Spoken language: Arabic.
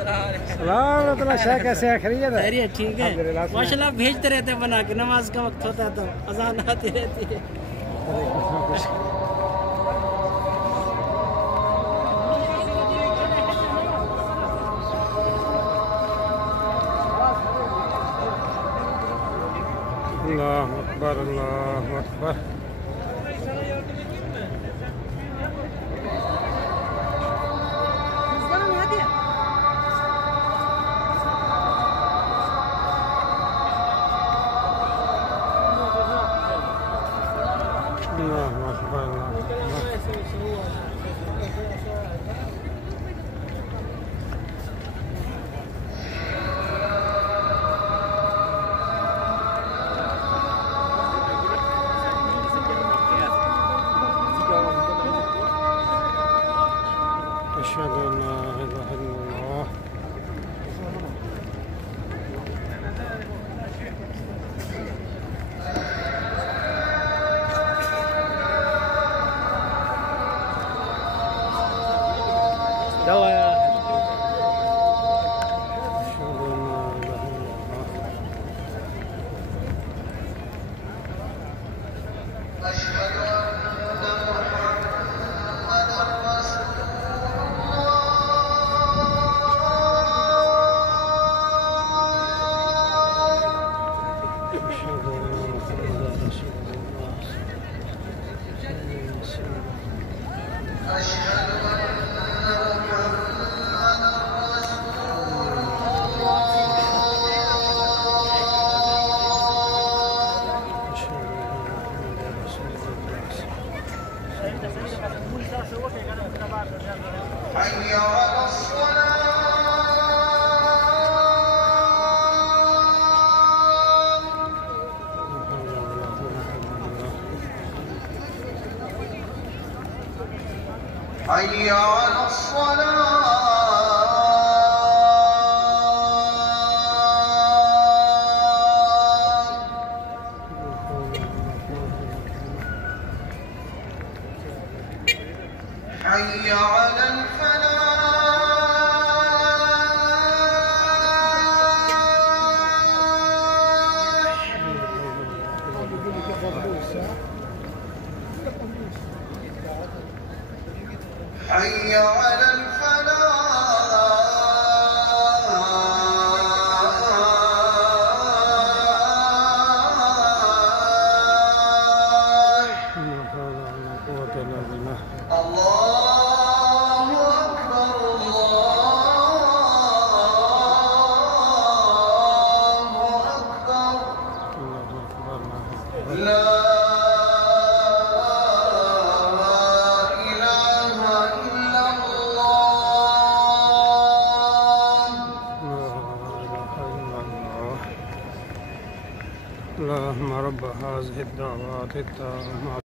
सलाम शाह, कैसे हैं? खैरियत है? खैरियत ठीक है माशाल्लाह। भेजते रहते हैं बना के, नमाज का वक्त होता है तो अजान आती रहती है। अल्लाहु अकबर, अल्लाहु अकबर। अल्लाहु अकबर, अल्लाहु أشهد أن لا إله إلا الله. حي على الصلاة. حي على الصلاة. حي على الفلاح. حي على الفلاح. الله أكبر، الله أكبر. لا اللهم رب هذه الدعوات التامة